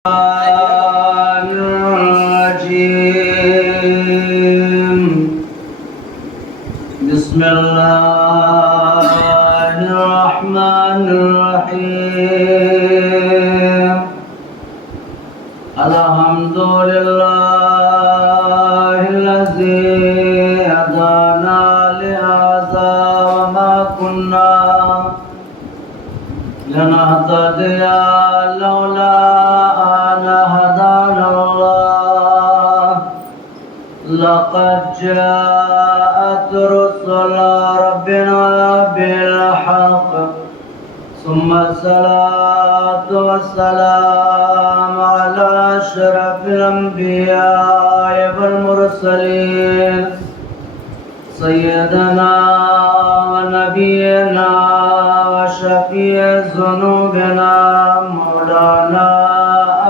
بسم الله الرحمن الرحيم الحمد لله الذي هدانا لهذا وما كنا لنهتدي لولا أن هدانا الله لقد جاءت رسل ربنا بالحق ثم الصلاة والسلام على أشرف الأنبياء والمرسلين سيدنا ونبينا وشفيع ذنوبنا مولانا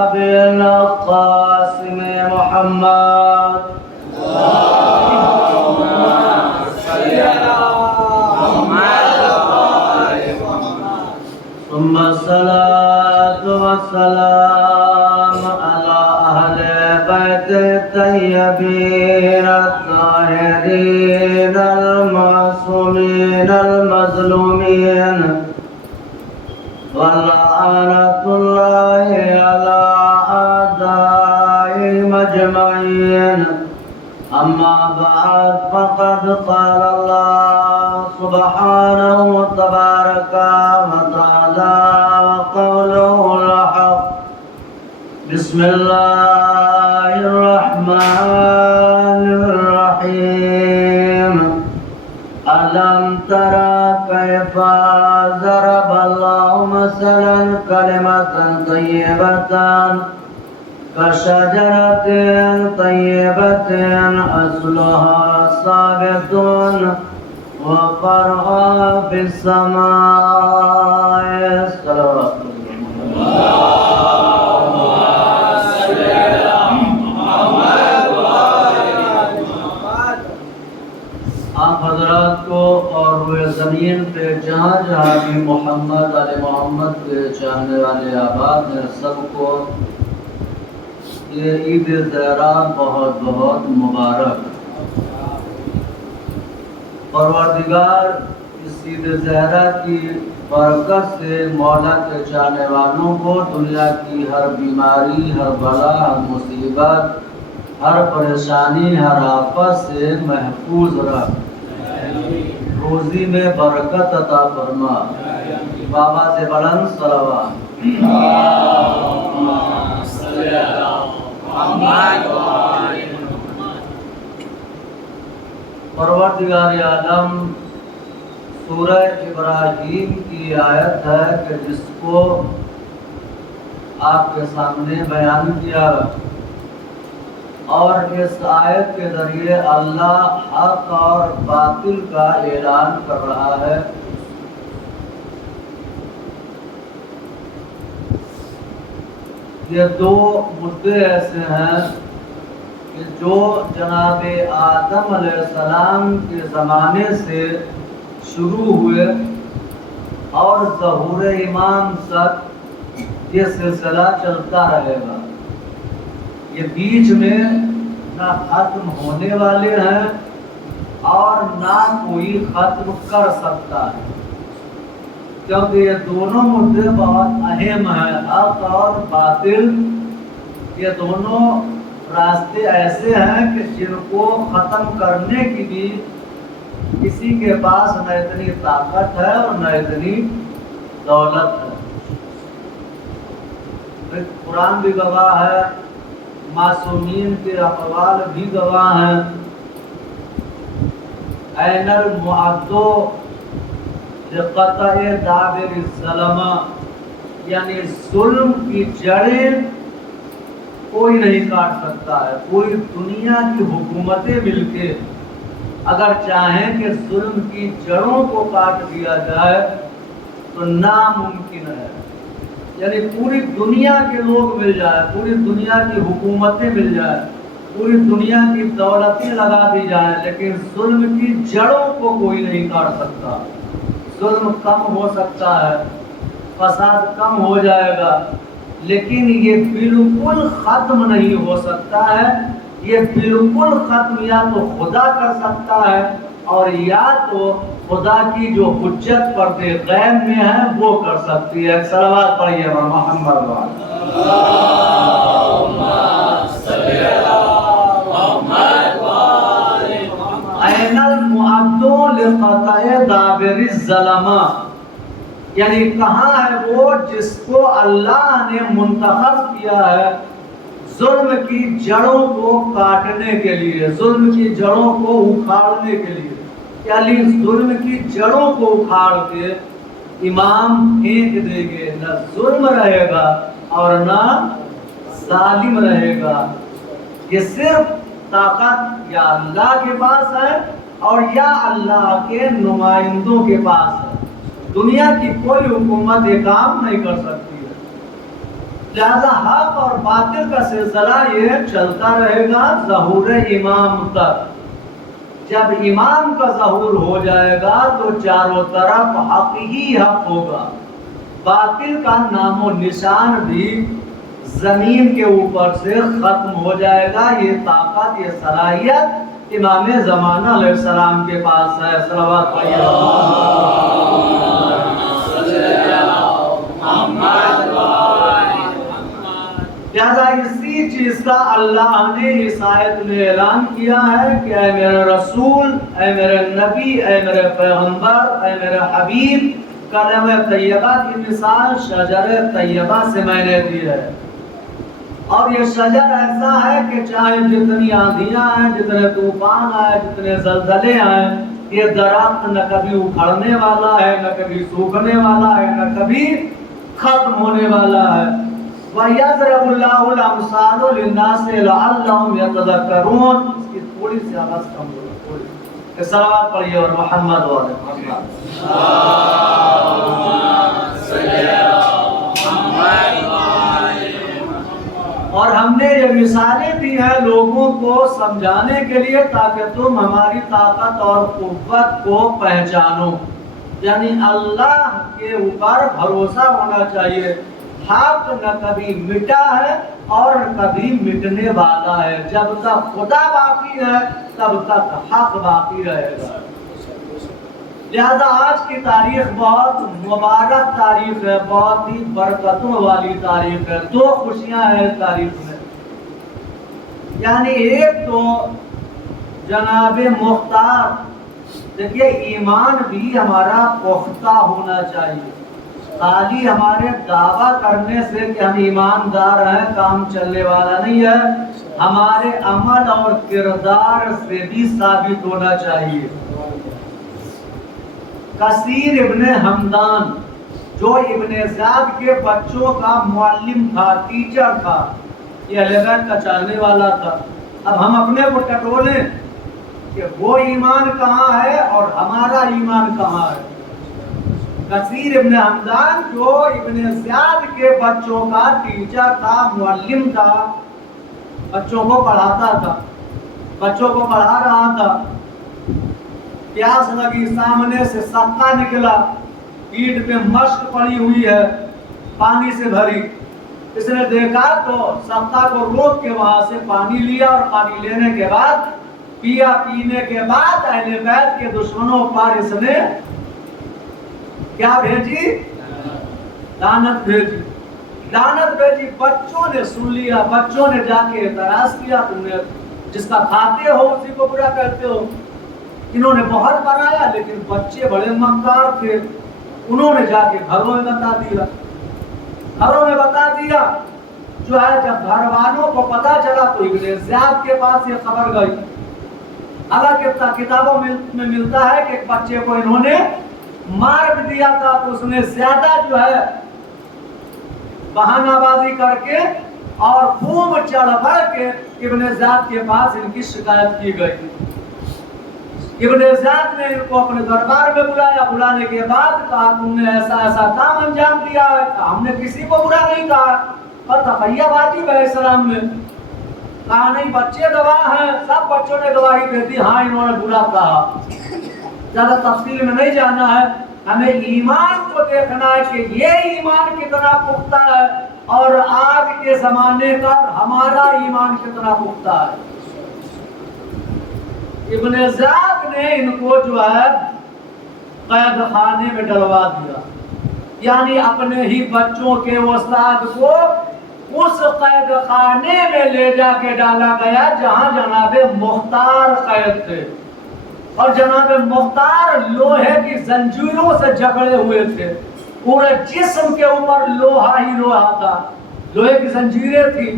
أبي القاسم محمد ثم الصلاة والسلام على أهل بيت الطيبين الطاهرين المعصومين المظلومين ولعنة الله على أعدائهم أجمعين أما بعد فقد قال الله سبحانه تبارك وتعالى وقوله الحق بسم الله الرحمن الرحيم ألم ترى كيف ضرب الله مثلا كلمة طيبة كشجرة طيبة أصلها ثابت وفرعها في السماء صلوات آپ حضرات کو اور روئے زمین پہ جہاں جہاں بھی محمد علیہ محمد کے چاہنے والے آباد ہیں سب کو یہ عید زہرا بہت بہت مبارک۔ پروردگار اس عید زہرا کی برکت سے مولا کے چاہنے والوں کو دنیا کی ہر بیماری، ہر بلا، ہر مصیبت، ہر پریشانی، ہر آفت سے محفوظ رکھ، روزی میں برکت عطا فرما۔ بابا سے بلند صلوات۔ پروردگار عالم سورہ ابراہیم کی آیت ہے کہ جس کو آپ کے سامنے بیان کیا، اور اس آیت کے ذریعے اللہ حق اور باطل کا اعلان کر رہا ہے۔ یہ دو مدعے ایسے ہیں کہ جو جناب آدم علیہ السلام کے زمانے سے شروع ہوئے اور ظہور امام تک یہ سلسلہ چلتا رہے گا۔ یہ بیچ میں نہ ختم ہونے والے ہیں اور نہ کوئی ختم کر سکتا ہے، کیونکہ یہ دونوں مدعے بہت اہم ہیں۔ حق اور باطل یہ دونوں راستے ایسے ہیں کہ جن کو ختم کرنے کی بھی کسی کے پاس نہ اتنی طاقت ہے اور نہ اتنی دولت ہے۔ قرآن بھی گواہ ہے، معصومین کے اقوال بھی گواہ ہیں۔ این المعدو لقطع دابر الظلم، یعنی ظلم کی جڑیں کوئی نہیں کاٹ سکتا ہے۔ کوئی دنیا کی حکومتیں مل کے اگر چاہیں کہ ظلم کی جڑوں کو کاٹ دیا جائے تو ناممکن ہے۔ یعنی پوری دنیا کے لوگ مل جائے، پوری دنیا کی حکومتیں مل جائے، پوری دنیا کی دولتیں لگا دی جائیں، لیکن ظلم کی جڑوں کو کوئی نہیں کاٹ سکتا۔ ظلم کم ہو سکتا ہے، فساد کم ہو جائے گا، لیکن یہ بالکل ختم نہیں ہو سکتا ہے. یہ بالکل ختم یا تو خدا کر سکتا ہے اور یا تو خدا کی جو حجت پردے غیب میں ہے وہ کر سکتی ہے. صلوات پڑھیے محمد وعلیہ. این المعدو لقطع دابر الظلمہ، یعنی کہاں ہے وہ جس کو اللہ نے منتخب کیا ہے ظلم کی جڑوں کو کاٹنے کے لیے، ظلم کی جڑوں کو اکھاڑنے کے لیے. یعنی ظلم کی جڑوں کو اکھاڑ کے امام پھینک دے گے، نہ ظلم رہے گا اور نہ ظالم رہے گا. یہ صرف طاقت یا اللہ کے پاس ہے اور یا اللہ کے نمائندوں کے پاس ہے. دنیا کی کوئی حکومت یہ کام نہیں کر سکتی ہے. لہذا حق اور باطل کا سلسلہ یہ چلتا رہے گا ظہور امام تک. جب امام کا ظہور ہو جائے گا تو چاروں طرف حق ہی حق ہوگا. باطل کا نام و نشان بھی زمین کے اوپر سے ختم ہو جائے گا. یہ طاقت، یہ صلاحیت امام زمانہ علیہ السلام کے پاس ہے. صلوات پڑھیے. لہذا اسی چیز کا اللہ نے اس آیت میں اعلان کیا ہے کہ اے میرے رسول، اے میرے نبی، اے میرے پیغمبر، اے میرے حبیب، کلمہ طیبہ کی مثال شجر طیبہ سے میں نے دی ہے. اور یہ شجر ایسا ہے کہ چاہے جتنی آندھیاں ہیں، جتنے طوفان آئے، جتنے زلزلے آئے، یہ درخت نہ کبھی اکھڑنے والا ہے، نہ کبھی سوکھنے والا ہے، نہ کبھی ختم ہونے والا ہے. وَيَضْرِبُ اللَّهُ الْأَمْثَالَ لِلنَّاسِ لَعَلَّهُمْ يَتَذَكَّرُونَ. اس کی تھوڑی سی آواز کم کرو. صلوات پڑھیے اور محمد وعلیہ محمد. اور ہم نے یہ مثالیں دی ہیں لوگوں کو سمجھانے کے لیے تاکہ تم ہماری طاقت اور قوت کو پہچانو. یعنی اللہ کے اوپر بھروسہ ہونا چاہیے. حق نہ کبھی مٹا ہے اور کبھی مٹنے والا ہے. جب تک خدا باقی ہے تب تک حق باقی رہے گا. لہذا آج کی تاریخ بہت مبارک تاریخ ہے، بہت ہی برکتوں والی تاریخ ہے. دو خوشیاں ہیں اس تاریخ میں. یعنی ایک تو جناب مختار، دیکھیے ایمان بھی ہمارا پختہ ہونا چاہیے. خالی ہمارے دعویٰ کرنے سے کہ ہم ایماندار ہیں کام چلنے والا نہیں ہے. ہمارے عمل اور کردار سے بھی ثابت ہونا چاہیے. کثیر ابن حمدان جو ابن زیاد کے بچوں کا معلم تھا، ٹیچر تھا، یہ اہل بیت کا چاہنے والا تھا. اب ہم اپنے کو ٹٹولیں کہ وہ ایمان کہاں ہے اور ہمارا ایمان کہاں ہے. کثیر ابن حمدان جو ابن زیاد کے بچوں کا ٹیچر تھا، معلم تھا، بچوں کو پڑھاتا تھا، بچوں کو پڑھا رہا تھا. پیاس لگی، سامنے سے سقا نکلا، پیٹھ پہ مشک پڑی ہوئی ہے پانی سے بھری. اس نے دیکھا تو سقا کو روک کے وہاں سے پانی لیا اور پانی لینے کے بعد پیا. پینے کے بعد اہل بیت کے دشمنوں پر اس نے کیا بھیجی؟ لعنت بھیجی. لعنت بھیجی. بچوں نے سن لیا، بچوں نے جا کے اعتراض کیا تم نے جس کا کھاتے ہو اسی کو برا کہتے ہو. انہوں نے بہت بنایا لیکن بچے بڑے مکار تھے. انہوں نے جا کے گھروں میں بتا دیا. گھروں میں بتا دیا جو ہے. جب گھر والوں کو پتا چلا تو ابن زیاد کے پاس یہ خبر گئی. حالانکہ کتابوں میں ملتا ہے کہ ایک بچے کو انہوں نے مار بھی دیا تھا تو اس نے زیادہ جو ہے بہانہ بازی کر کے اور خوب چڑھ بڑھ کے ابن زیاد کے پاس ان کی شکایت کی گئی. ابن زیاد نے ان کو اپنے دربار میں بلایا. بلانے کے بعد کہا تم نے ایسا ایسا کام انجام دیا ہے. کہا ہم نے کسی کو برا نہیں کہا. اور تقیہ واجب ہے اسلام میں. کہا نہیں بچے گواہ ہیں، سب بچوں نے گواہی دے دی ہاں انہوں نے برا کہا. زیادہ تفصیل میں نہیں جانا ہے. ہمیں ایمان کو دیکھنا ہے کہ یہ ایمان کتنا پختہ ہے اور آج کے زمانے کا ہمارا ایمان کتنا پختہ ہے. ابن زیاد نے ان کو جو ہے قید خانے میں ڈلوا دیا، یعنی اپنے ہی بچوں کے استاد کو اس قید خانے میں لے جا کے ڈالا گیا جہاں جناب مختار قید تھے، اور جناب مختار لوہے کی زنجیروں سے جکڑے ہوئے تھے، پورے جسم کے اوپر لوہا ہی لوہا تھا، لوہے کی زنجیریں تھی.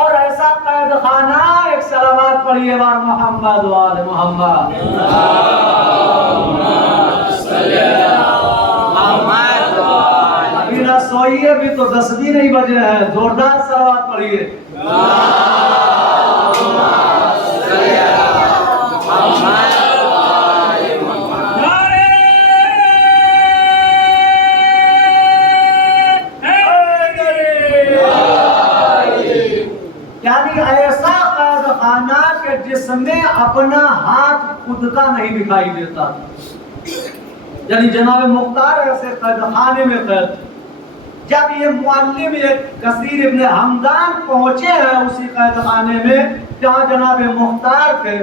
اور ایسا قید خانہ، ایک صلوات پڑھیے بار محمد و آل محمد. ابھی نہ سوئیے، ابھی تو 10 بھی نہیں بجے ہیں، زوردار صلوات پڑھیے. یعنی ایسا قید خانہ کہ جس میں اپنا ہاتھ خود کا نہیں دکھائی دیتا تھا. یعنی جناب مختار ایسے قید خانے میں قید. جب یہ معلم کثیر ابن حمدان پہنچے ہیں اسی قید خانے میں جہاں جناب مختار تھے،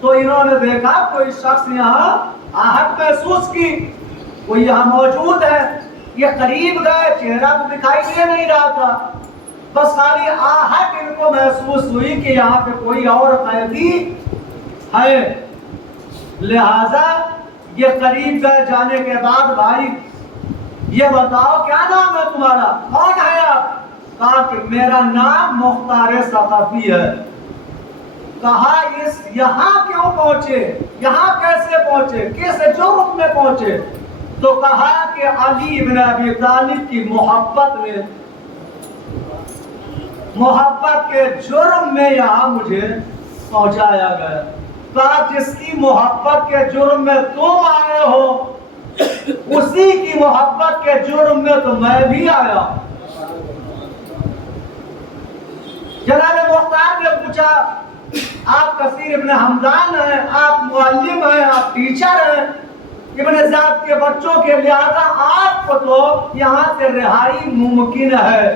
تو انہوں نے دیکھا کوئی شخص یہاں آہٹ محسوس کی، کوئی یہاں موجود ہے. یہ قریب گئے، چہرہ تو دکھائی دے نہیں رہا تھا، بس خالی آہٹ ان کو محسوس ہوئی کہ یہاں پہ کوئی اور قیدی ہے. لہذا یہ قریب گئے. جانے کے بعد بھائی یہ بتاؤ کیا نام ہے تمہارا، کون ہے آپ؟ کہا کہ میرا نام مختار ثقفی ہے. کہا اس یہاں کیوں پہنچے، یہاں کیسے پہنچے، کس جرم میں پہنچے؟ تو کہا کہ علی بن ابی طالب کی محبت کے جرم میں یہاں مجھے پہنچایا گیا. کہا جس کی محبت کے جرم میں تم آئے ہو اسی کی محبت کے جرم میں تو میں بھی آیا. جناب مختار نے پوچھا آپ کثیر ابن حمدان ہیں، آپ معلم ہیں، آپ ٹیچر ہیں ابن زیاد کے بچوں کے، لہذا آپ کو تو یہاں سے رہائی ممکن ہے،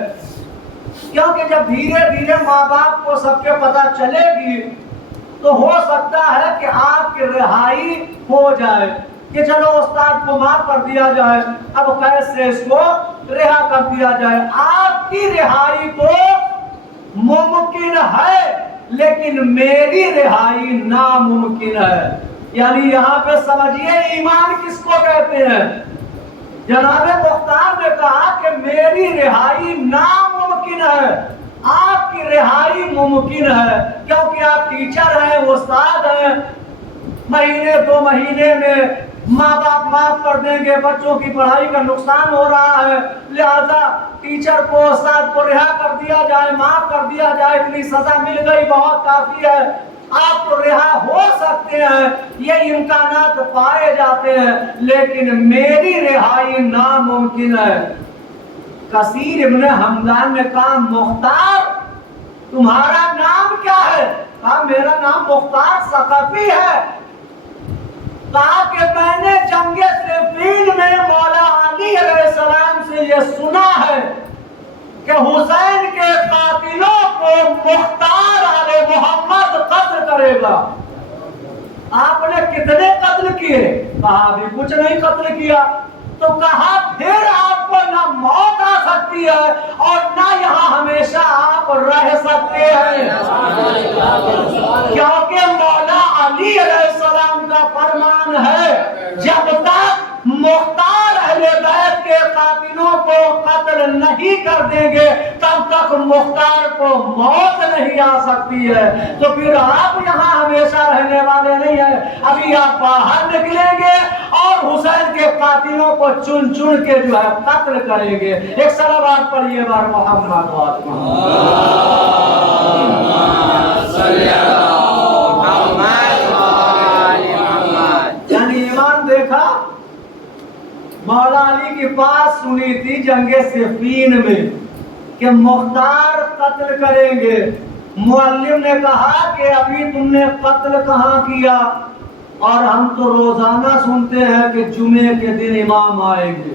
کیونکہ جب دھیرے دھیرے ماں باپ کو سب کے پتہ چلے گی تو ہو سکتا ہے کہ آپ کی رہائی ہو جائے، کہ چلو استاد کو معاف کر دیا جائے، اب قید سے اس کو رہا کر دیا جائے. آپ کی رہائی تو ممکن ہے لیکن میری رہائی ناممکن ہے. یعنی یہاں پہ سمجھیے ایمان کس کو کہتے ہیں. جناب مختار نے کہا کہ میری رہائی ناممکن ہے، آپ کی رہائی ممکن ہے، کیونکہ آپ ٹیچر ہیں، استاد ہیں. مہینے 2 مہینے میں ماں باپ معاف کر دیں گے، بچوں کی پڑھائی کا نقصان ہو رہا ہے، لہذا ٹیچر کو، استاد کو رہا کر دیا جائے، معاف کر دیا جائے، اتنی سزا مل گئی بہت کافی ہے، آپ تو رہا ہو سکتے ہیں، یہ امکانات پائے جاتے ہیں، لیکن میری رہائی ناممکن ہے. کثیر ابن حمدان نے کہا مختار تمہارا نام کیا ہے؟ کہا میرا نام مختار ثقفی ہے. کہا کہ میں نے جنگ صفین میں مولا علی علیہ السلام سے یہ سنا ہے کہ حسین کے قاتلوں کو مختار آل محمد قتل کرے گا. آپ نے کتنے قتل کیے؟ کہا ابھی کچھ نہیں قتل کیا. تو کہا پھر آپ کو نہ موت آ سکتی ہے اور نہ یہاں ہمیشہ آپ رہ سکتے ہیں، کیونکہ مولا علی علیہ السلام کا فرمان ہے جب تک مختار اہل بیت کے قاتلوں کو قتل نہیں کر دیں گے تب تک مختار کو موت نہیں آ سکتی ہے. تو پھر آپ یہاں ہمیشہ رہنے والے نہیں ہیں، ابھی آپ باہر نکلیں گے اور حسین کے قاتلوں کو چن چن کے جو ہے قتل کریں گے. ایک صلوات پڑھیے بار محمد و آل محمد. یعنی ایمان دیکھا. مولا علی کی بات سنی تھی جنگ صفین میں کہ مختار قتل کریں گے. معلم نے کہا کہ ابھی تم نے قتل کہاں کیا، اور ہم تو روزانہ سنتے ہیں کہ جمعے کے دن امام آئیں گے.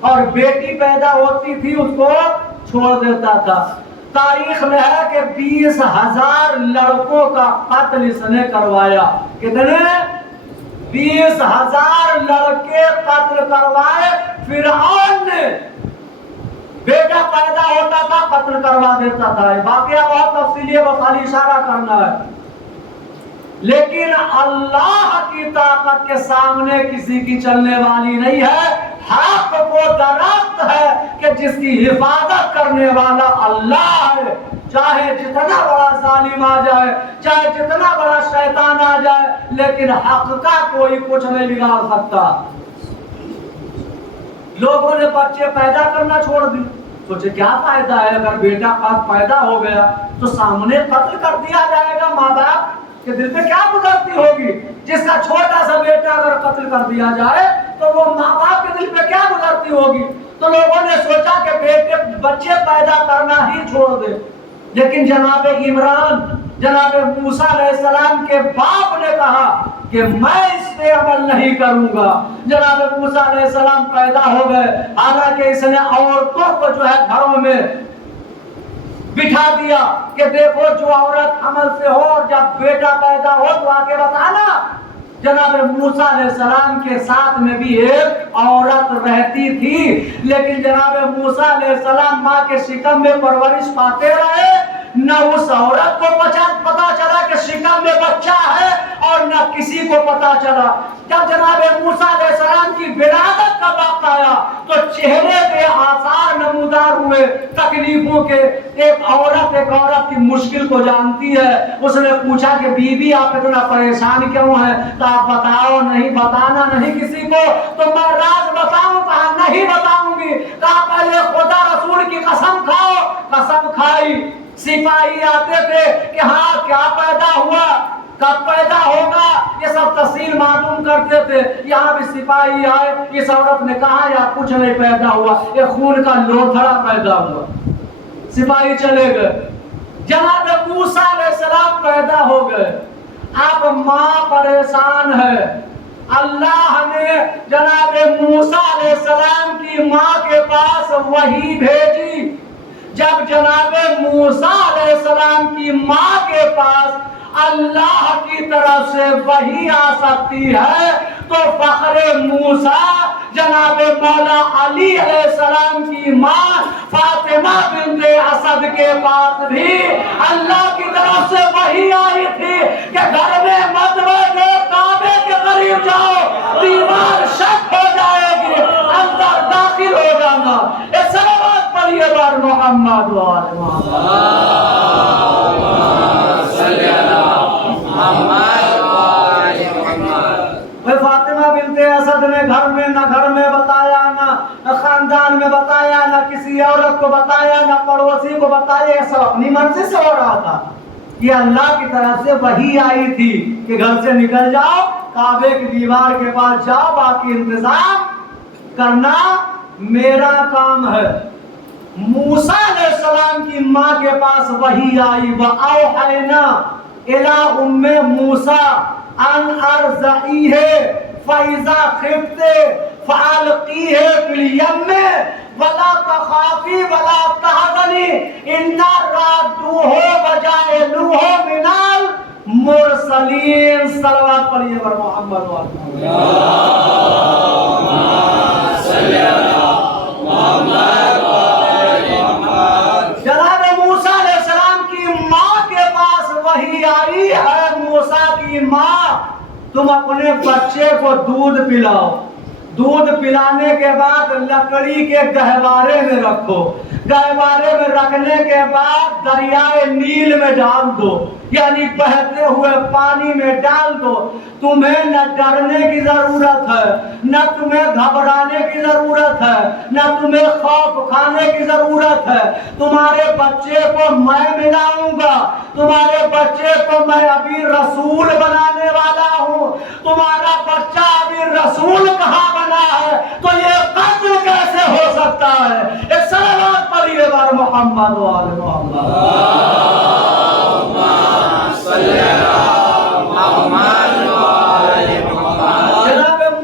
اور بیٹی پیدا ہوتی تھی اس کو چھوڑ دیتا تھا۔ تاریخ میں ہے کہ 20,000 لڑکوں کا قتل اس نے کروایا۔ کتنے؟ 20,000 لڑکے قتل کروائے فرعون نے۔ بیٹا پیدا ہوتا تھا قتل کروا دیتا تھا۔ واقعہ بہت تفصیلی ہے، بس خالی اشارہ کرنا ہے۔ لیکن اللہ کی طاقت کے سامنے کسی کی چلنے والی نہیں ہے۔ حق وہ درخت ہے کہ جس کی حفاظت کرنے والا اللہ ہے۔ چاہے جتنا بڑا ظالم آ جائے، چاہے جتنا بڑا شیطان آ جائے، لیکن حق کا کوئی کچھ نہیں بگاڑ سکتا۔ لوگوں نے بچے پیدا کرنا چھوڑ دی، سوچے کیا فائدہ ہے اگر بیٹا پیدا ہو گیا تو سامنے قتل کر دیا جائے گا۔ ماں باپ کے دل پہ کیا گزرتی ہوگی؟ جس کا چھوٹا سا بیٹا اگر قتل کر دیا جائے تو وہ ماں باپ کے دل پہ کیا گزرتی ہوگی؟ تو لوگوں نے سوچا کہ بچے پیدا کرنا ہی چھوڑ دے۔ لیکن جناب عمران، جناب موسیٰ علیہ السلام کے باپ نے کہا کہ میں اس پہ عمل نہیں کروں گا۔ جناب موسیٰ علیہ السلام پیدا ہو گئے، حالانکہ اس نے عورتوں کو جو ہے گھروں میں بٹھا دیا کہ دیکھو جو عورت حمل سے ہو اور جب بیٹا پیدا ہو تو آ کے بتانا۔ جناب موسیٰ علیہ السلام کے ساتھ میں بھی ایک عورت رہتی تھی، لیکن جناب موسیٰ علیہ السلام ماں کے شکم میں پرورش پاتے رہے، نہ اس عورت کو پتا چلا کہ شکم میں بچہ ہے اور نہ کسی کو پتا چلا۔ جب جناب موسیٰ علیہ السلام کی ولادت کا وقت آیا تو چہرے پہ آثار نمودار ہوئے تکلیفوں کے۔ ایک عورت کی مشکل کو جانتی ہے۔ اس نے پوچھا کہ بی بی آپ اتنا پریشان کیوں ہیں؟ تو آپ بتاؤ۔ نہیں بتانا نہیں کسی کو، تو میں راز بتاؤں؟ کہا نہیں بتاؤں گی۔ کہا پہلے خدا رسول کی قسم کھاؤ۔ قسم کھائی۔ سپاہی آتے تھے کہ ہاں کیا پیدا ہوا، کب پیدا ہوگا، یہ سب تفصیل معلوم کرتے تھے۔ یہاں بھی سپاہی آئے، اس عورت نے کہا یا کچھ نہیں پیدا ہوا، یہ خون کا لوتھڑا پیدا ہوا۔ سپاہی چلے گئے۔ جناب موسیٰ علیہ السلام پیدا ہو گئے۔ اب ماں پریشان ہے۔ اللہ نے جناب موسیٰ علیہ السلام کی ماں کے پاس وحی بھیجی۔ جب جناب موسیٰ علیہ السلام کی ماں کے پاس اللہ کی طرف سے وحی آ سکتی ہے تو فخر موسیٰ جناب مولا علی علیہ السلام کی ماں فاطمہ بنت اسد کے پاس بھی اللہ کی طرف سے وحی آئی تھی کہ گھر میں مت بیٹھو، کعبے کے قریب جاؤ، دیوار شک ہو جائے گی، اندر داخل ہو جانا۔ اس صلوات پڑھیے بار محمد و آل محمد۔ فاطمہ بنت اسد نے گھر میں بتایا، نہ خاندان میں بتایا، نہ کسی عورت کو بتایا، نہ پڑوسی کو بتایا، یہ سب اپنی مرضی سے ہو رہا تھا۔ یہ اللہ کی طرف سے وحی آئی تھی کہ گھر سے نکل جاؤ، کعبے کی دیوار کے پاس جاؤ، باقی انتظام کرنا میرا کام ہے۔ موسیٰ علیہ السلام کی ماں کے پاس وحی آئی، وَأَوْحَيْنَا إِلَىٰ أُمِّ مُوسَىٰ أَنْ أَرْضِعِيهِ فَإِذَا خِفْتِ فَأَلْقِيهِ فِي الْيَمِّ وَلَا تَخَافِي وَلَا تَحْزَنِي إِنَّا رَادُّوهُ وَجَاعِلُوهُ مِنَ الْمُرْسَلِينَ۔ صلوات پڑھیے بر محمد و جناب موسیٰ علیہ السلام کی ماں کے پاس وحی آئی ہے، موسیٰ کی ماں تم اپنے بچے کو دودھ پلاؤ، دودھ پلانے کے بعد لکڑی کے گہوارے میں رکھو، گہوارے میں رکھنے کے بعد دریائے نیل میں ڈال دو، یعنی بہتے ہوئے پانی میں ڈال دو۔ تمہیں نہ ڈرنے کی ضرورت ہے، نہ تمہیں گھبرانے کی ضرورت ہے، نہ تمہیں خوف کھانے کی ضرورت ہے۔ تمہارے بچے کو میں ملاؤں گا، تمہارے بچے کو میں ابھی رسول بنانے والا ہوں۔ تمہارا بچہ ابھی رسول کہاں بنا ہے تو یہ قتل کیسے ہو سکتا ہے؟ ایک صلوات پڑھیے بار محمد و آل محمد۔ جناب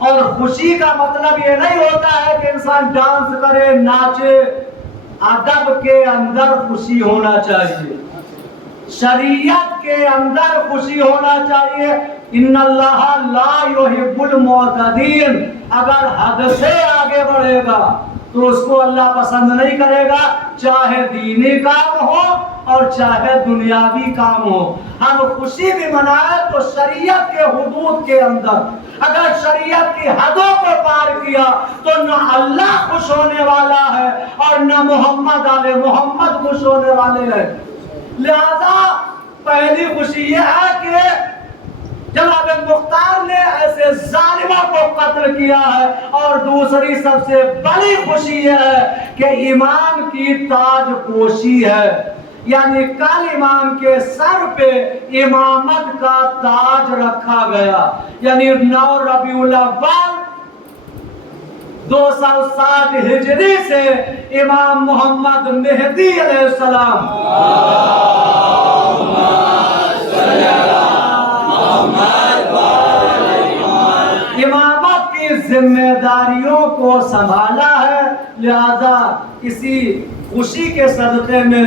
اور خوشی کا مطلب یہ نہیں ہوتا ہے کہ انسان ڈانس کرے ناچے، ادب کے اندر خوشی ہونا چاہیے، شریعت کے اندر خوشی ہونا چاہیے۔ ان اللہ لا یحب المعتدین، اگر حد سے آگے بڑھے گا تو اس کو اللہ پسند نہیں کرے گا، چاہے دینی کام ہو اور چاہے دنیاوی کام ہو۔ ہم خوشی بھی منائیں تو شریعت کے حدود کے اندر، اگر شریعت کی حدوں کو پار کیا تو نہ اللہ خوش ہونے والا ہے اور نہ محمد آل محمد خوش ہونے والے ہیں۔ لہذا پہلی خوشی یہ ہے کہ جناب مختار نے ایسے ظالموں کو قتل کیا ہے، اور دوسری سب سے بڑی خوشی یہ ہے کہ امام کی تاج پوشی ہے، یعنی کل امام کے سر پہ امامت کا تاج رکھا گیا، یعنی 9 ربیع الاول 260 ہجری سے امام محمد مہدی علیہ السلام امامت کی ذمہ داریوں کو سنبھالا ہے۔ لہذا اسی خوشی کے صدقے میں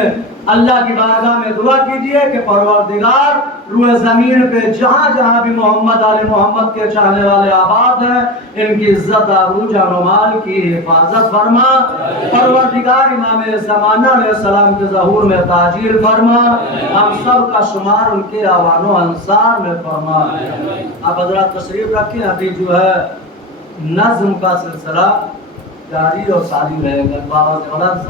اللہ کی بارگاہ میں دعا کیجئے کہ پروردگار روئے زمین پہ جہاں جہاں بھی محمد آل محمد کے چاہنے والے آباد ہیں، ان کی عزت آبرو جان و مال کی حفاظت فرما۔ پروردگار امام زمانہ علیہ السلام کے ظہور میں تاجیل فرما، ہم سب کا شمار ان کے اعوان و انصار میں فرما۔ آپ حضرات تشریف رکھیں، ابھی جو ہے نظم کا سلسلہ جاری اور ساری رہے گا۔ بابا غلط